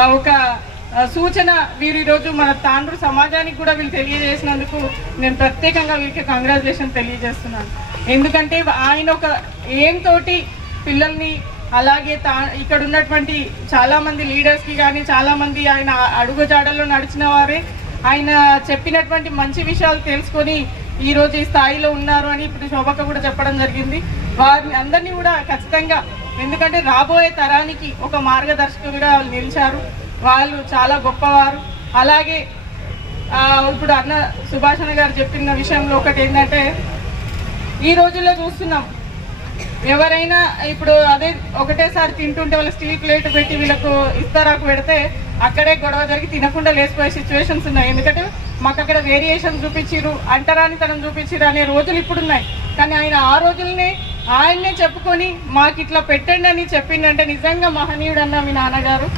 ఒక సూచన వీరు ఈరోజు మన తాండ్రు సమాజానికి కూడా వీళ్ళు తెలియజేసినందుకు నేను ప్రత్యేకంగా వీరికి కంగ్రాచులేషన్ తెలియజేస్తున్నాను. ఎందుకంటే ఆయన ఒక ఏం తోటి పిల్లల్ని అలాగే ఇక్కడ ఉన్నటువంటి చాలామంది లీడర్స్కి కానీ చాలామంది ఆయన అడుగుజాడల్లో నడిచిన వారే ఆయన చెప్పినటువంటి మంచి విషయాలు తెలుసుకొని ఈరోజు ఈ స్థాయిలో ఉన్నారు అని ఇప్పుడు శోభక్క కూడా చెప్పడం జరిగింది. వారిని అందరినీ కూడా ఖచ్చితంగా, ఎందుకంటే రాబోయే తరానికి ఒక మార్గదర్శకులుగా వాళ్ళు నిలిచారు. వాళ్ళు చాలా గొప్పవారు. అలాగే ఇప్పుడు అన్న సుభాషణ గారు చెప్పిన విషయంలో ఒకటి ఏంటంటే, ఈ రోజుల్లో చూస్తున్నాం ఎవరైనా ఇప్పుడు అదే ఒకటేసారి తింటుంటే వాళ్ళకి స్టీల్ ప్లేట్ పెట్టి వీళ్ళకు ఇస్తారాకు పెడితే అక్కడే గొడవ జరిగి తినకుండా లేచిపోయే సిచ్యువేషన్స్ ఉన్నాయి. ఎందుకంటే మాకు అక్కడ వేరియేషన్ చూపించిరు, అంటరానితనం చూపించిరు అనే రోజులు ఇప్పుడున్నాయి. కానీ ఆయన ఆ రోజులనే ఆయన్నే చెప్పుకొని మాకు ఇట్లా పెట్టండి అని చెప్పిండంటే నిజంగా మహనీయుడు అన్న మీ నాన్నగారు.